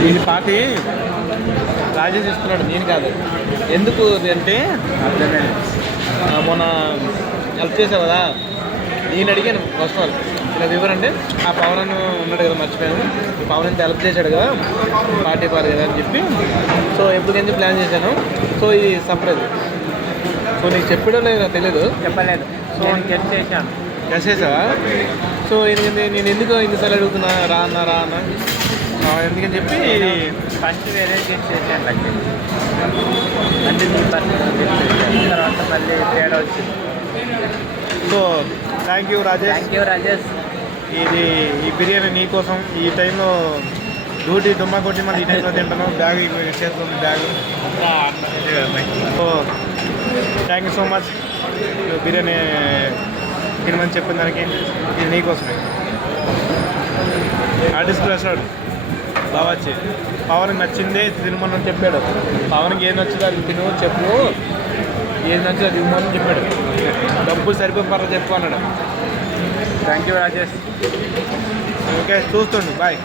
దీని పార్టీ రాజేష్ ఇస్తున్నాడు, నేను కాదు. ఎందుకు అంటే మొన్న హెల్ప్ చేశావు కదా, నేను అడిగాను ఫస్ట్ ఆల్ ఇలా వివరంటే ఆ పవన్ ఉన్నాడు కదా, మర్చిపోయాను. పవన్ అంతా హెల్ప్ చేశాడు కదా, పార్టీ కదా అని చెప్పి. సో ఎప్పటికైనా ప్లాన్ చేశాను. సో ఇది సర్ప్రైజ్. సో నీకు చెప్పడం లేదు, తెలీదు. చెప్పలేదు. సో నేను గెస్ట్ చేశాను. గెస్ట్ చేసావా? సో ఎందుకంటే నేను ఎందుకు ఇన్నిసార్లు అడుగుతున్నా రా అన్న ఎందుకని చెప్పి ఫస్ట్ వేరే గెస్ట్ చేశాను. అంటే మీ పర్సనల్ గెస్ట్ చేశాను, తర్వాత మళ్ళీ తేడా వచ్చింది. So thank you Rajesh. ఇది ఈ బిర్యానీ నీకోసం. ఈ టైంలో డ్యూటీ దుమ్మా కొట్టి మళ్ళీ ఈ టైంలో తింటాను. బ్యాగ్ చేతిలో bag. So thank you so much. Biryani తినమని చెప్పిన దానికి. ఇది నీకోసమే. ఆర్టిస్ట్ ప్రసాద్ బావచ్చి పవన్కి నచ్చిందే తినమని చెప్పాడు. పవన్కి ఏం నచ్చిందో అది తిను చెప్పు, ఏది నచ్చిందో అది తినమని చెప్పాడు. డబ్బులు సరిపోయి పర్లేదు చెప్పు అన్నాడు. Thank you Rajesh. ఓకే, చూస్తుండు. బాయ్.